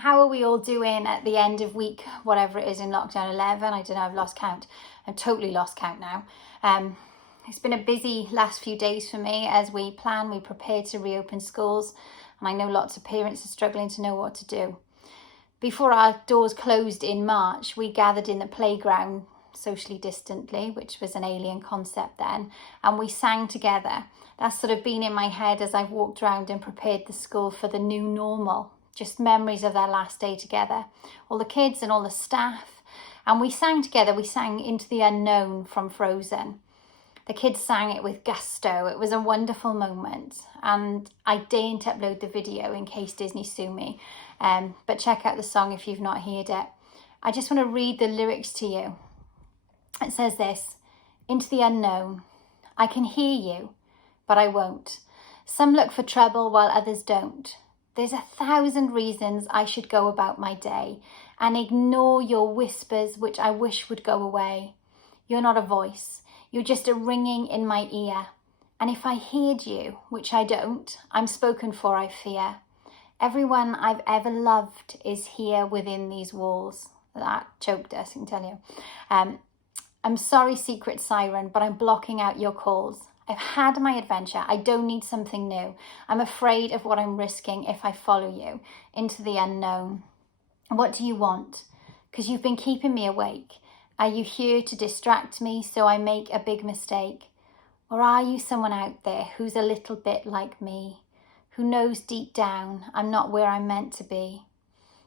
How are we all doing at the end of week, whatever it is in lockdown 11? I don't know, I've lost count. I've totally lost count now. It's been a busy last few days for me as we prepare to reopen schools. And I know lots of parents are struggling to know what to do. Before our doors closed in March, we gathered in the playground socially distantly, which was an alien concept then, and we sang together. That's sort of been in my head as I've walked around and prepared the school for the new normal. Just memories of that last day together, all the kids and all the staff. And we sang together, we sang Into the Unknown from Frozen. The kids sang it with gusto. It was a wonderful moment. And I daren't upload the video in case Disney sue me. But check out the song if you've not heard it. I just want to read the lyrics to you. It says this: into the unknown, I can hear you, but I won't. Some look for trouble while others don't. There's 1,000 reasons I should go about my day and ignore your whispers which I wish would go away. You're not a voice, you're just a ringing in my ear. And if I heard you, which I don't, I'm spoken for, I fear. Everyone I've ever loved is here within these walls. That choked us, I can tell you. I'm sorry, secret siren, but I'm blocking out your calls. I've had my adventure. I don't need something new. I'm afraid of what I'm risking if I follow you into the unknown. What do you want? Because you've been keeping me awake. Are you here to distract me so I make a big mistake? Or are you someone out there who's a little bit like me, who knows deep down I'm not where I'm meant to be?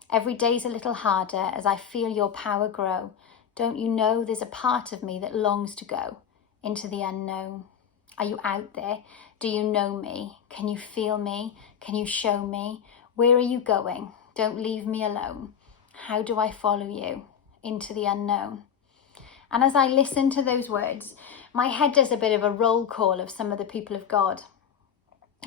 Every day's a little harder as I feel your power grow. Don't you know there's a part of me that longs to go into the unknown? Are you out there? Do you know me? Can you feel me? Can you show me? Where are you going? Don't leave me alone. How do I follow you into the unknown? And as I listen to those words, my head does a bit of a roll call of some of the people of God.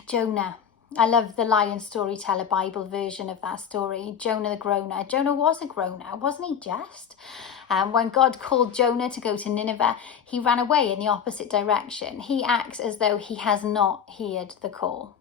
Jonah. I love the Lion Storyteller Bible version of that story. Jonah the groaner. Jonah was a groaner, wasn't he just? When God called Jonah to go to Nineveh, he ran away in the opposite direction. He acts as though he has not heard the call.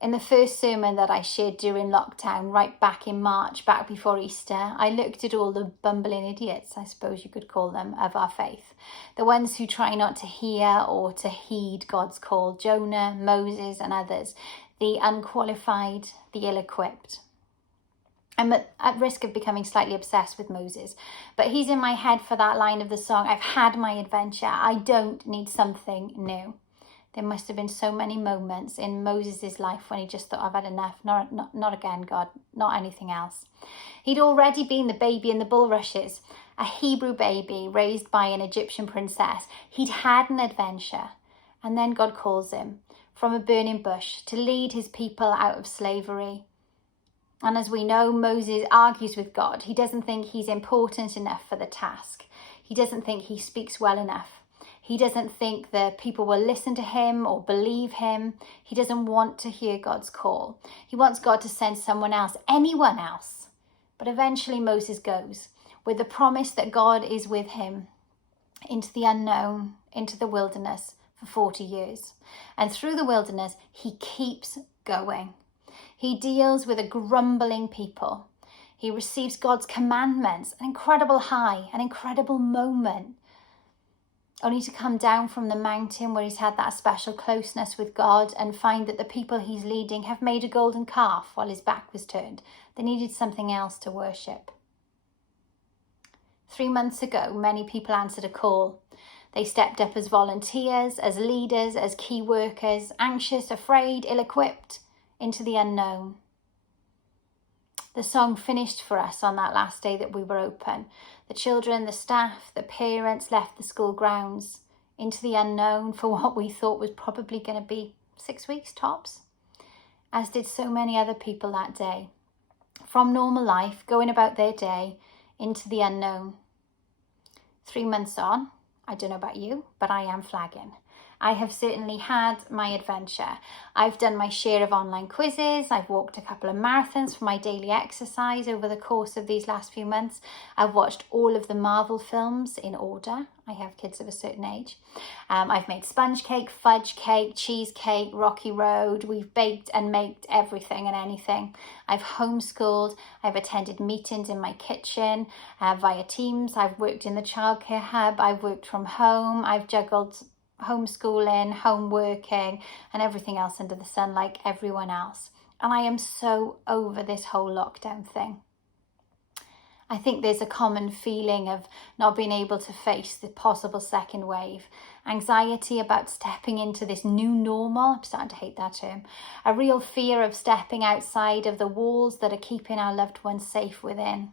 In the first sermon that I shared during lockdown, right back in March, back before Easter, I looked at all the bumbling idiots, I suppose you could call them, of our faith. The ones who try not to hear or to heed God's call. Jonah, Moses and others. The unqualified, the ill-equipped. I'm at risk of becoming slightly obsessed with Moses, but he's in my head for that line of the song, I've had my adventure, I don't need something new. There must have been so many moments in Moses' life when he just thought, I've had enough, not again, God, not anything else. He'd already been the baby in the bulrushes, a Hebrew baby raised by an Egyptian princess. He'd had an adventure, and then God calls him from a burning bush to lead his people out of slavery. And as we know, Moses argues with God. He doesn't think he's important enough for the task. He doesn't think he speaks well enough. He doesn't think the people will listen to him or believe him. He doesn't want to hear God's call. He wants God to send someone else, anyone else. But eventually Moses goes with the promise that God is with him into the unknown, into the wilderness for 40 years. And through the wilderness, he keeps going. He deals with a grumbling people. He receives God's commandments, an incredible high, an incredible moment, only to come down from the mountain where he's had that special closeness with God and find that the people he's leading have made a golden calf while his back was turned. They needed something else to worship. 3 months ago, many people answered a call. They stepped up as volunteers, as leaders, as key workers, anxious, afraid, ill-equipped, into the unknown. The song finished for us on that last day that we were open. The children, the staff, the parents left the school grounds into the unknown for what we thought was probably going to be 6 weeks tops, as did so many other people that day. From normal life, going about their day, into the unknown. 3 months on, I don't know about you, but I am flagging. I have certainly had my adventure. I've done my share of online quizzes. I've walked a couple of marathons for my daily exercise over the course of these last few months. I've watched all of the Marvel films in order. I have kids of a certain age. I've made sponge cake, fudge cake, cheesecake, Rocky Road. We've baked and made everything and anything. I've homeschooled. I've attended meetings in my kitchen via Teams. I've worked in the childcare hub. I've worked from home. I've juggled homeschooling, home working, and everything else under the sun like everyone else. And I am so over this whole lockdown thing. I think there's a common feeling of not being able to face the possible second wave, anxiety about stepping into this new normal. I'm starting to hate that term. A real fear of stepping outside of the walls that are keeping our loved ones safe within.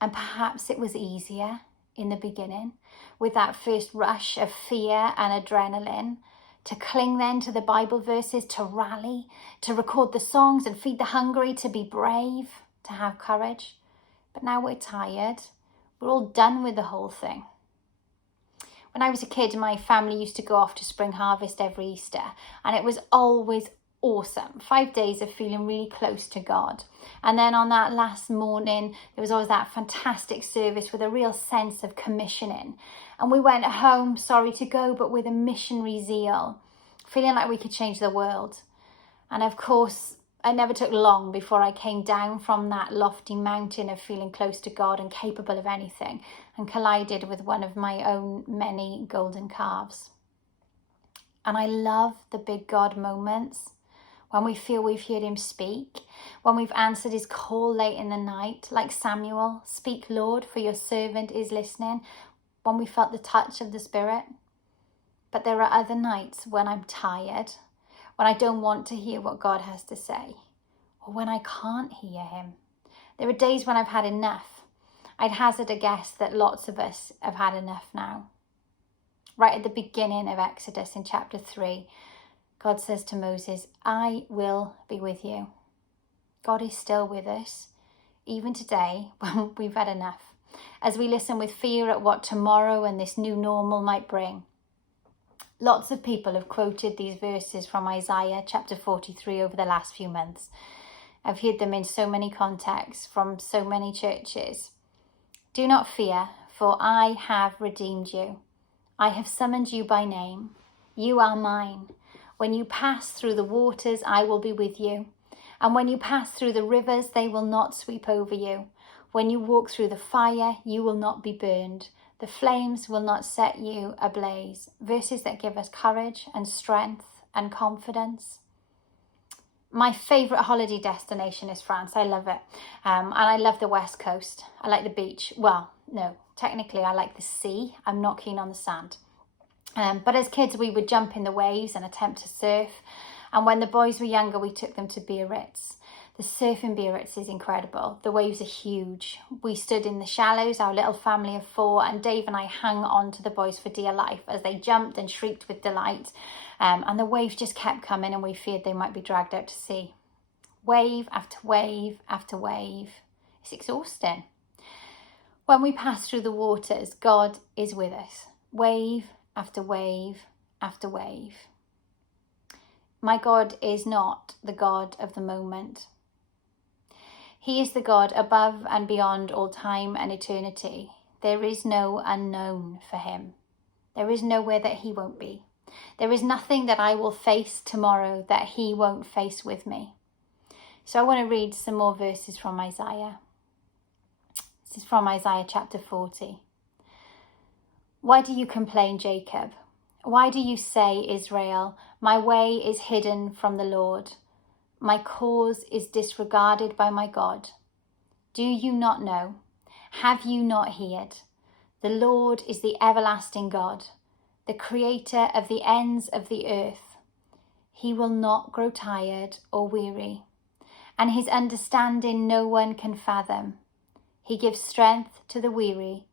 And perhaps it was easier in the beginning, with that first rush of fear and adrenaline, to cling then to the Bible verses, to rally, to record the songs and feed the hungry, to be brave, to have courage. But now we're tired. We're all done with the whole thing. When I was a kid, my family used to go off to Spring Harvest every Easter, and it was always awesome. 5 days of feeling really close to God. And then on that last morning, there was always that fantastic service with a real sense of commissioning. And we went home, sorry to go, but with a missionary zeal, feeling like we could change the world. And of course, it never took long before I came down from that lofty mountain of feeling close to God and capable of anything, and collided with one of my own many golden calves. And I love the big God moments, when we feel we've heard him speak, when we've answered his call late in the night, like Samuel, "Speak, Lord, for your servant is listening," when we felt the touch of the Spirit. But there are other nights when I'm tired, when I don't want to hear what God has to say, or when I can't hear him. There are days when I've had enough. I'd hazard a guess that lots of us have had enough now. Right at the beginning of Exodus in chapter 3, God says to Moses, "I will be with you." God is still with us, even today when we've had enough, as we listen with fear at what tomorrow and this new normal might bring. Lots of people have quoted these verses from Isaiah chapter 43 over the last few months. I've heard them in so many contexts from so many churches. "Do not fear, for I have redeemed you. I have summoned you by name. You are mine. When you pass through the waters, I will be with you. And when you pass through the rivers, they will not sweep over you. When you walk through the fire, you will not be burned. The flames will not set you ablaze." Verses that give us courage and strength and confidence. My favourite holiday destination is France. I love it. And I love the West Coast. I like the beach. Well, no, technically I like the sea. I'm not keen on the sand. But as kids, we would jump in the waves and attempt to surf. And when the boys were younger, we took them to Biarritz. The surf in Biarritz is incredible. The waves are huge. We stood in the shallows, our little family of 4, and Dave and I hung on to the boys for dear life as they jumped and shrieked with delight. And the waves just kept coming, and we feared they might be dragged out to sea. Wave after wave after wave. It's exhausting. When we pass through the waters, God is with us. Wave after wave after wave. My God is not the God of the moment. He is the God above and beyond all time and eternity. There is no unknown for him. There is nowhere that he won't be. There is nothing that I will face tomorrow that he won't face with me. So I want to read some more verses from Isaiah. This is from Isaiah chapter 40. "Why do you complain, Jacob? Why do you say, Israel, my way is hidden from the Lord? My cause is disregarded by my God. Do you not know? Have you not heard? The Lord is the everlasting God, the creator of the ends of the earth. He will not grow tired or weary, and his understanding no one can fathom. He gives strength to the weary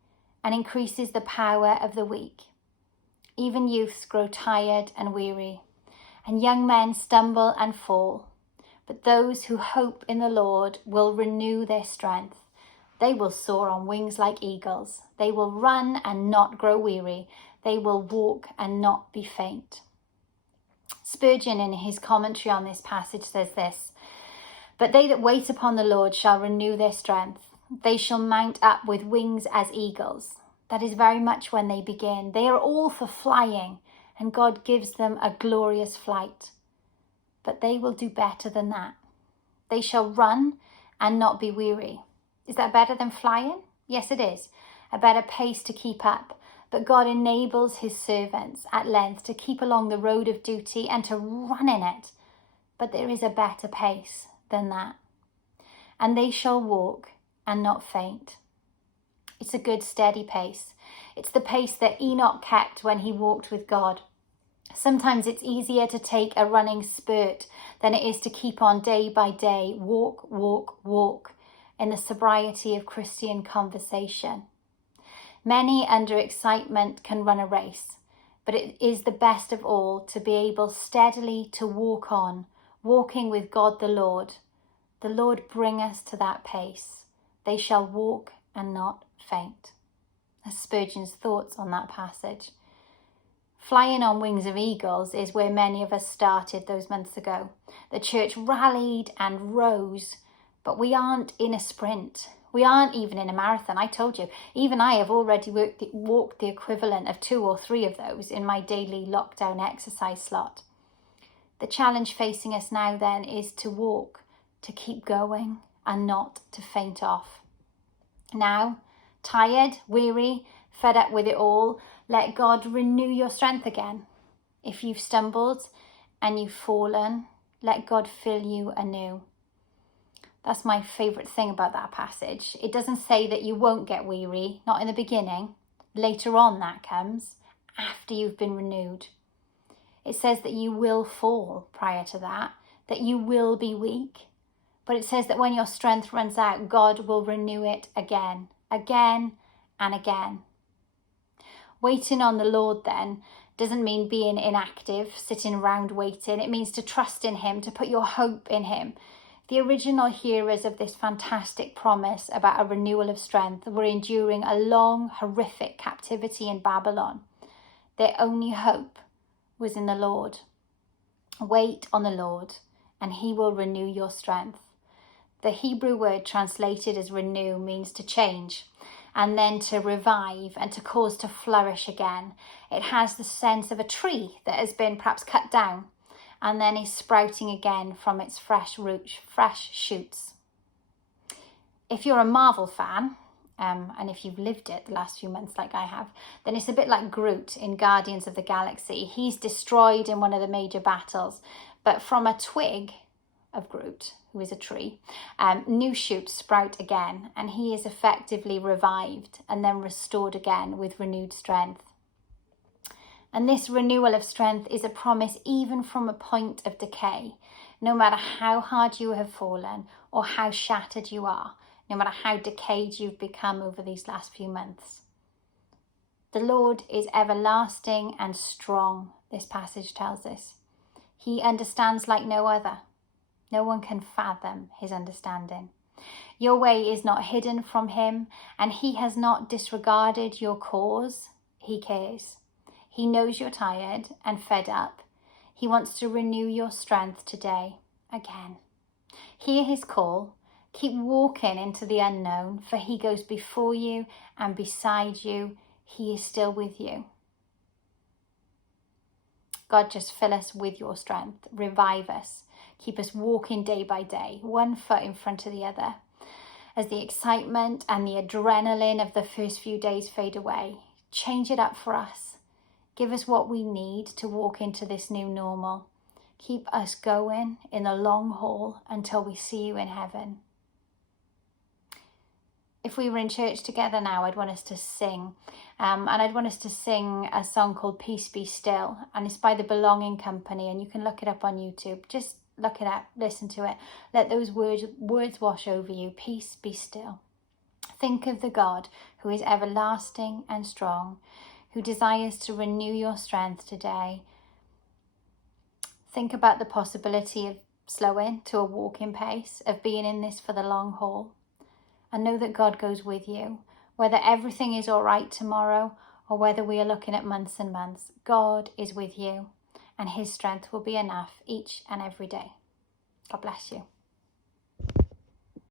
and increases the power of the weak. Even youths grow tired and weary, and young men stumble and fall. But those who hope in the Lord will renew their strength. They will soar on wings like eagles. They will run and not grow weary. They will walk and not be faint. Spurgeon, in his commentary on this passage, says this: "But they that wait upon the Lord shall renew their strength. They shall mount up with wings as eagles." That is very much when they begin. They are all for flying, and God gives them a glorious flight. But they will do better than that. They shall run and not be weary. Is that better than flying? Yes, it is. A better pace to keep up. But God enables his servants at length to keep along the road of duty and to run in it. But there is a better pace than that. "And they shall walk and not faint." It's a good steady pace. It's the pace that Enoch kept when he walked with God. Sometimes it's easier to take a running spurt than it is to keep on day by day, walk, walk, walk, in the sobriety of Christian conversation. Many under excitement can run a race, but it is the best of all to be able steadily to walk on, walking with God the Lord. The Lord bring us to that pace. They shall walk and not faint. That's Spurgeon's thoughts on that passage. Flying on wings of eagles is where many of us started those months ago. The church rallied and rose, but we aren't in a sprint. We aren't even in a marathon. I told you, even I have already walked the equivalent of 2 or 3 of those in my daily lockdown exercise slot. The challenge facing us now then is to walk, to keep going and not to faint off. Now, tired, weary, fed up with it all, let God renew your strength again. If you've stumbled and you've fallen, let God fill you anew. That's my favourite thing about that passage. It doesn't say that you won't get weary, not in the beginning. Later on that comes, after you've been renewed. It says that you will fall prior to that you will be weak. But it says that when your strength runs out, God will renew it again, again and again. Waiting on the Lord then doesn't mean being inactive, sitting around waiting. It means to trust in him, to put your hope in him. The original hearers of this fantastic promise about a renewal of strength were enduring a long, horrific captivity in Babylon. Their only hope was in the Lord. Wait on the Lord, and he will renew your strength. The Hebrew word translated as renew means to change, and then to revive and to cause to flourish again. It has the sense of a tree that has been perhaps cut down and then is sprouting again from its fresh shoots. If you're a Marvel fan, and if you've lived it the last few months like I have, then it's a bit like Groot in Guardians of the Galaxy. He's destroyed in one of the major battles, but from a twig of Groot, who is a tree, new shoots sprout again, and he is effectively revived and then restored again with renewed strength. And this renewal of strength is a promise even from a point of decay. No matter how hard you have fallen or how shattered you are, no matter how decayed you've become over these last few months. The Lord is everlasting and strong, this passage tells us. He understands like no other. No one can fathom his understanding. Your way is not hidden from him, and he has not disregarded your cause. He cares. He knows you're tired and fed up. He wants to renew your strength today, again. Hear his call. Keep walking into the unknown, for he goes before you and beside you. He is still with you. God, just fill us with your strength. Revive us. Keep us walking day by day, one foot in front of the other. As the excitement and the adrenaline of the first few days fade away, change it up for us. Give us what we need to walk into this new normal. Keep us going in the long haul until we see you in heaven. If we were in church together now, I'd want us to sing. And I'd want us to sing a song called Peace Be Still. And it's by the Belonging Company, and you can look it up on YouTube. Just look it up, listen to it. Let those words wash over you. Peace be still. Think of the God who is everlasting and strong, who desires to renew your strength today. Think about the possibility of slowing to a walking pace, of being in this for the long haul. And know that God goes with you. Whether everything is all right tomorrow or whether we are looking at months and months, God is with you and his strength will be enough each and every day. God bless you.